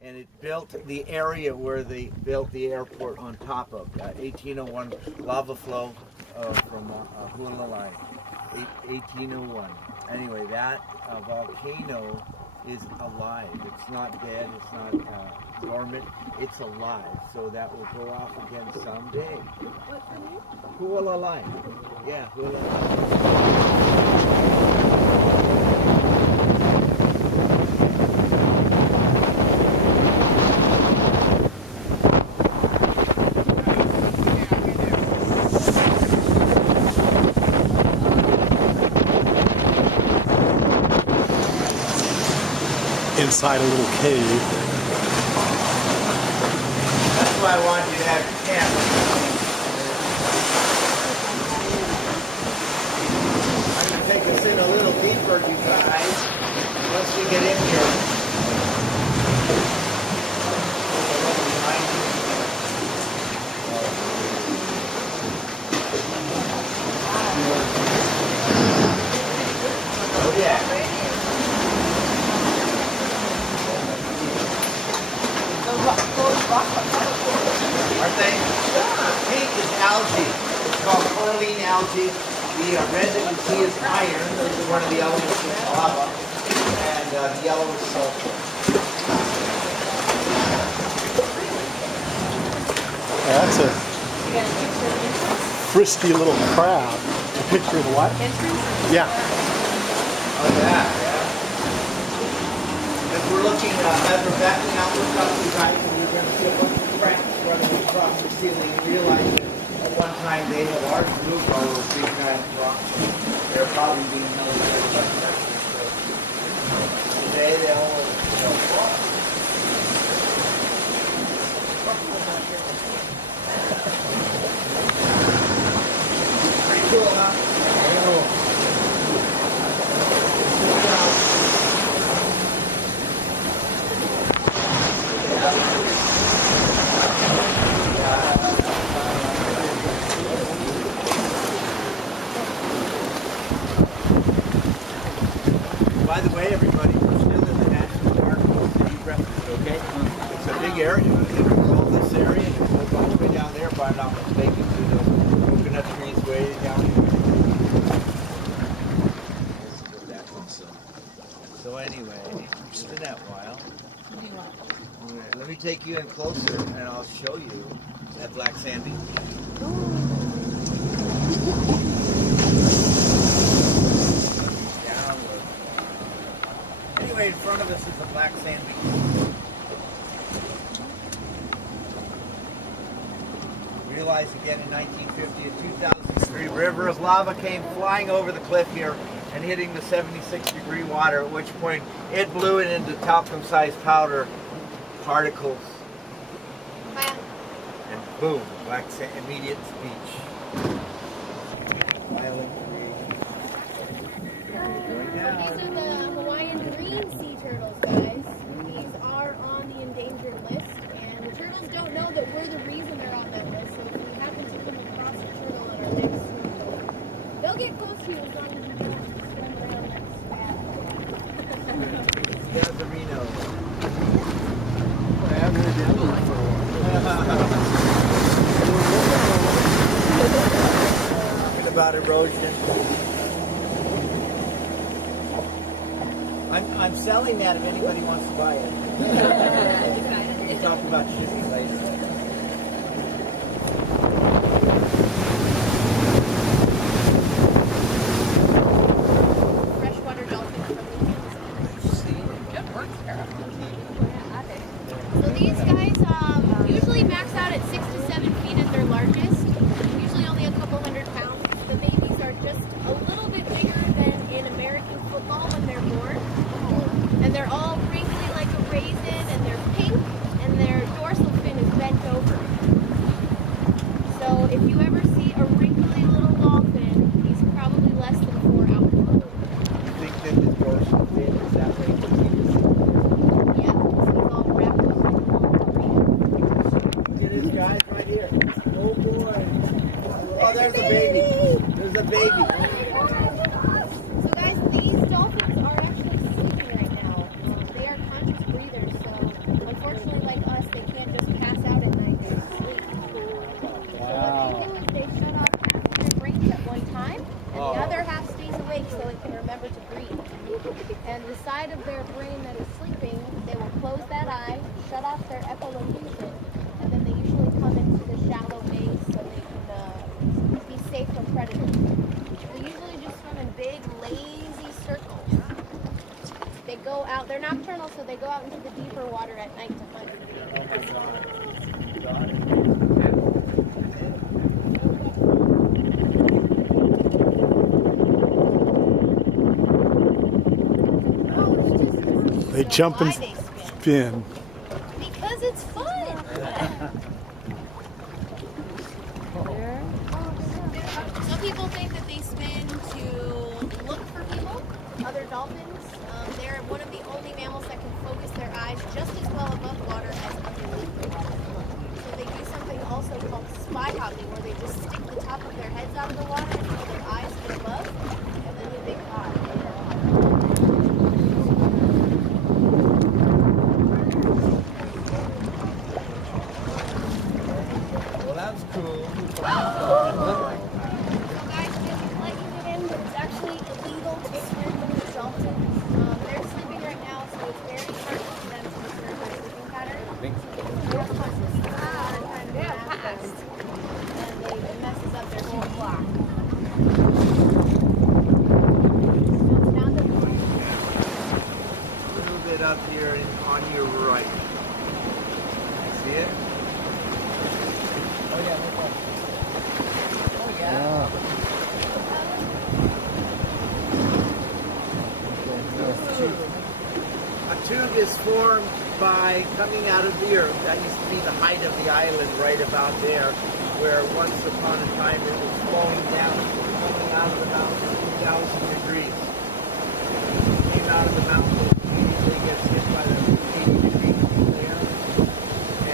and it built the area where they built the airport on top of. 1801 lava flow from Hualalai, 1801. Anyway, that volcano is alive. It's not dead, it's not dormant, it's alive. So that will go off again someday. What's the name? Hualalai. Yeah, Hualalai. Inside a little cave. That's why I want you to have your camera. I'm going to take us in a little deeper, you guys, once we get in here. Oh, yeah. Aren't they? Pink is algae. It's called coralline algae. The red that you see is iron. This is one of the elements of lava. And the yellow is sulfur. That's a frisky little crab. A picture of what? Yeah. Oh, yeah. As we're looking, as we're backing out, look up, you guys, and you're going to see a bunch of cracks running across the ceiling and realize that at one time they had already moved all those big giant rocks. They're probably being held there by pressure. So today they all fall. Pretty cool, huh? By the way, everybody, we're still in the National Park City Breakfast, okay? It's a big area. They control this area and it goes all the way down there, if I'm not mistaken, to the coconut trees way down here. So anyway, it's been that while. Let me take you in closer and I'll show you that black sand beach. Downward. Anyway, in front of us is the black sand beach. Realized again in 1950 and 2003, a river of lava came flying over the cliff here and hitting the 76-degree water, at which point it blew it into talcum-sized powder particles. And boom, black sand, immediate beach. Island going down. These are the Hawaiian green sea turtles, guys. These are on the endangered list, and the turtles don't know that we're the reason they're on that list. So if you happen to come across a turtle at our next snorkel, they'll get close to you as long as you don't swim around that swamp. Gazarino. I haven't heard that one for a while. Talking about erosion. I'm selling that if anybody wants to buy it. We'll talk about shipping later. Freshwater dolphins from So these guys usually max out at 6 to 7 feet at their largest. Usually only a couple hundred pounds. The babies are just a little bit bigger than in American football when they're born. And they're all wrinkly like a raisin, and they're pink, and their dorsal fin is bent over. So if you ever see a wrinkly little dolphin, he's probably less than 4 hours old. You think that his dorsal fin is that way? Yeah, so he's all wrapped up like a long green. Look at this guy right here. Oh boy. Oh, there's a baby. There's a baby. So guys, these dolphins are actually sleeping right now. the side of their brain that is sleeping, they will close that eye, shut off their echolocation, and then they usually come into the shallow base so they can be safe from predators. They usually just swim in big, lazy circles. They go out, they're nocturnal, so they go out into the deeper water at night to hunt. Oh my God. God. They jump and Why they spin. Because it's fun. Some people think that they spin to look for people, other dolphins. They're one of the only mammals that can focus their eyes just as well above water as underneath the water. So they do something also called spy hopping, where they just stick the top of their heads out of the water until their eyes get above, and then they make hop. Well, that's cool. So guys, just let you get in, but it's actually illegal to swim with the dolphins. They're sleeping right now, so it's very hard for them to disturb their sleeping pattern. They have conscious water kind of manifest, and it messes up their whole clock. A little bit up here on your right. See it? Oh, yeah, no problem. Oh, yeah. A tube is formed by coming out of the earth. That used to be the height of the island right about there, where once upon a time it was flowing down, coming out of the mountain 2,000 degrees. It came out of the mountain, immediately gets hit by the 80 degrees there,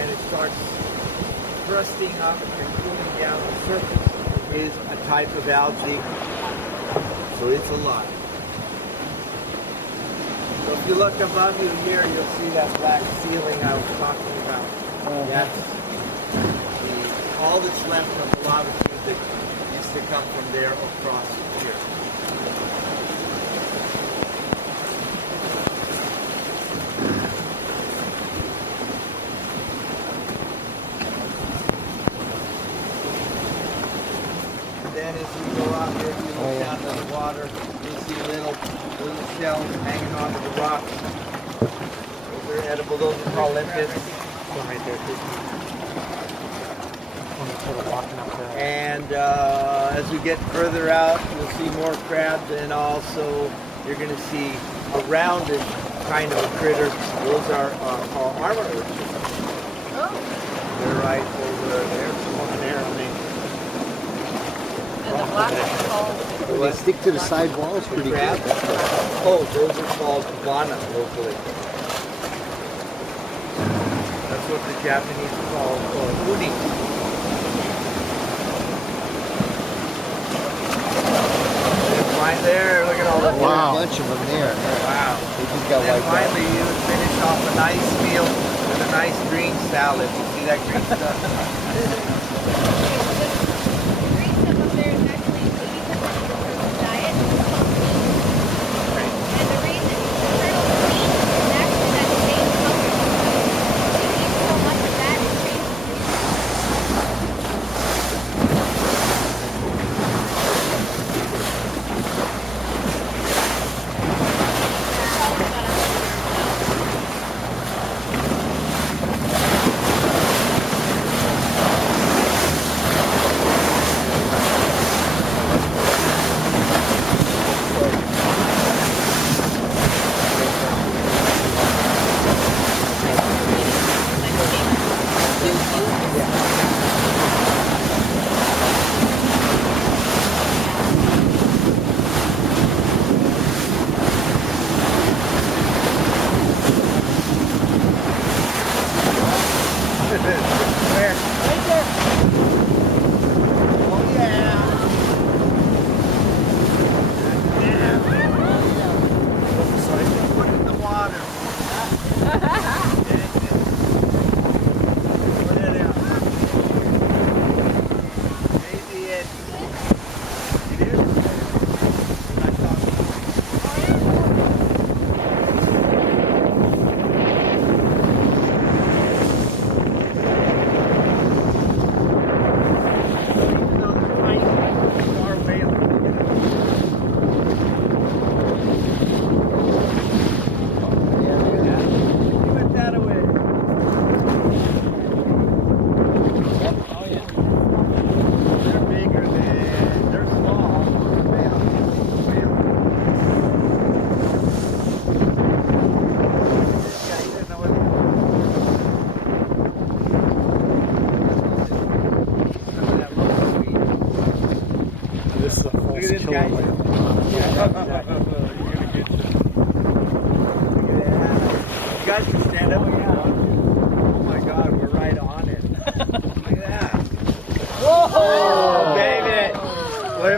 and it starts thrusting up and cooling down. The surface is a type of algae, so it's alive. So if you look above you here, you'll see that black ceiling I was talking about. That's all that's left of the lava tube that used to come from there across here. And then as you go out here, if you look down to the water, you'll see little shells hanging onto the rocks. Those are edible. Those are called limpets. And as we get further out, you'll see more crabs, and also you're going to see a rounded kind of a critter. Those are called armor urchins. Oh. They're right over there. One there on the And the black one's called... They stick to the side walls pretty good. crab. Oh, those are called vana locally. That's what the Japanese call uni. Right there, look at all the Wow. A bunch of them there. Wow. They just got And then wiped out. finally you would finish off a nice meal with a nice green salad. You see that green stuff? The green stuff up there is actually 80% of the turtle's diet. It's called beans. And the reason turtles eat is actually that same color. They eat so much of that it changes the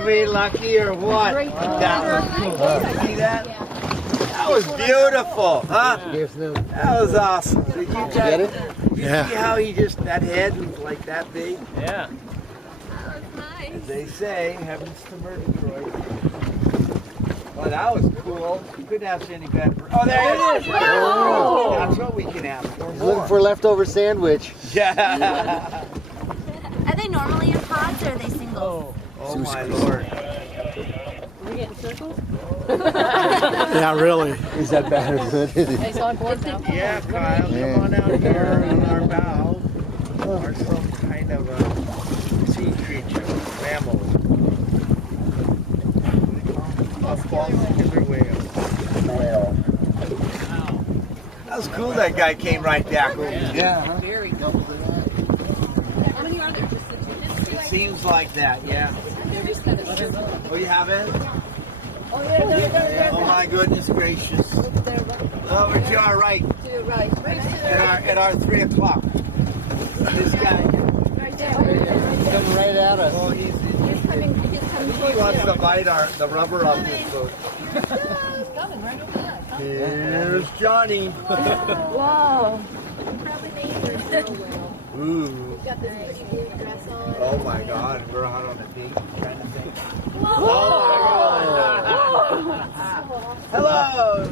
we lucky or what? That was cool. See that? That was beautiful, huh? That was awesome. Did you get it? You see how he just, that head was like that big? Yeah. That was nice. As they say, heavens to Murgatroyd. Well, that was cool. You couldn't ask any better. Oh, there it is. Oh. That's what we can ask for. He's looking for a leftover sandwich. Yeah. Are they normally in pods or are they singles? Oh my lord. Are we getting circles? Yeah, really. Is that bad or good? Hey, so I'm bored now. Yeah, Kyle, come on out here on our bow. Or some kind of a sea creature, mammal. A false killer whale. That was cool that guy came right back over. Yeah. Very double that. How many are there? Just the two? It seems like that, yeah. They're just kind of Oh, you haven't? Oh, yeah, they're Oh my goodness gracious. Over to our right. to the right. At our 3 o'clock. This guy. Right there. Coming right at us. Oh, He's coming he wants to bite the rubber off his boat. He's coming right over there. Here's Johnny. Whoa. Probably neighbors. Ooh. Got this pretty blue dress on. Oh my God, we're out on a date kind of thing. Whoa. Oh my God. Hello.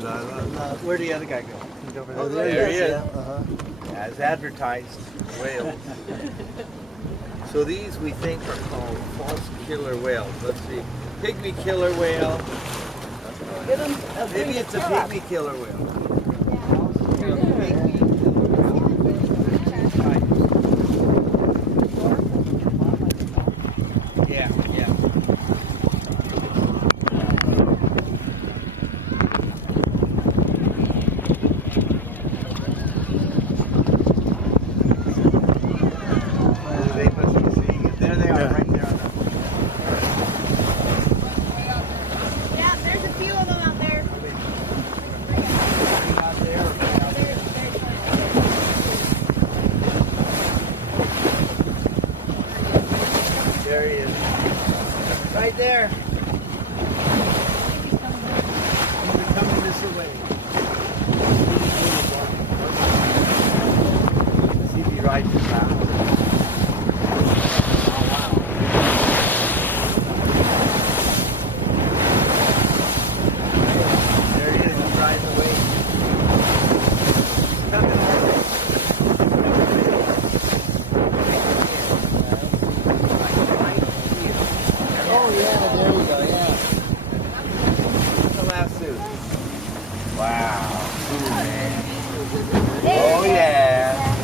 La, la, la. Where'd the other guy go? He's over there. Oh, there he is. Uh-huh. As advertised, whales. So these we think are called false killer whales. Let's see. Pygmy killer whale. Maybe it's a pygmy killer whale. Yeah, yeah. They must be seeing it. There they are, right there on the. Yeah, there's a few of them out there. Out there. There he is. Right there. They're coming this way. See if he rides his out. There he is, he's riding away. He's coming away. Oh, yeah, there we go, yeah. The last suit. Wow. Cool, man. Oh, yeah.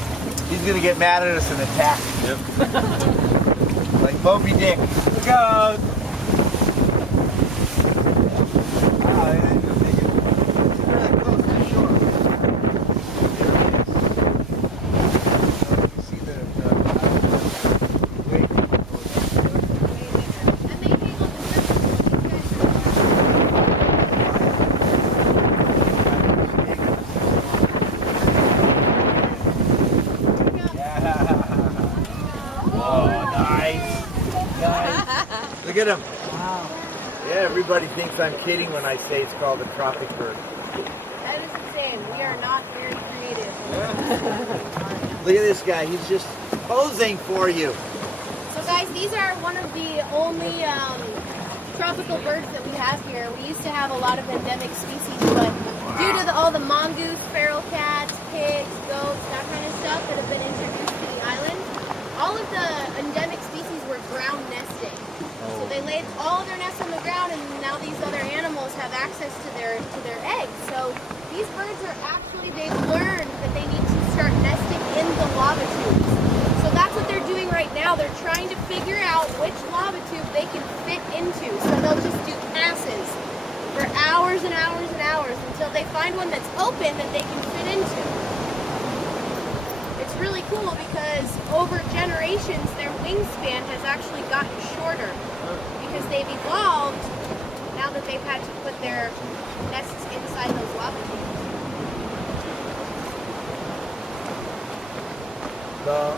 He's going to get mad at us and attack. Yep. Like Moby Dick. Look out. Wow, that is a big one. It's really close to shore. There it is. See the wait. And they came up Oh, nice. Nice. Look at him. Wow. Yeah, everybody thinks I'm kidding when I say it's called a tropic bird. That is insane. We are not very creative. Look at this guy. He's just posing for you. So guys, these are one of the only tropical birds that we have here. We used to have a lot of endemic species, but due to all the mongoose, feral cats, pigs, goats, that kind of stuff that have been introduced to the island, all of the endemic species were ground nesting. So they laid all of their nests on the ground, and now these other animals have access to their eggs. So these birds are actually, they've learned that they need to start nesting in the lava tubes. So that's what they're doing right now. They're trying to figure out which lava tube they can fit into. So they'll just do passes for hours and hours and hours until they find one that's open that they can fit into. It's really cool because over generations their wingspan has actually gotten shorter because they've evolved now that they've had to put their nests inside those lava tubes. The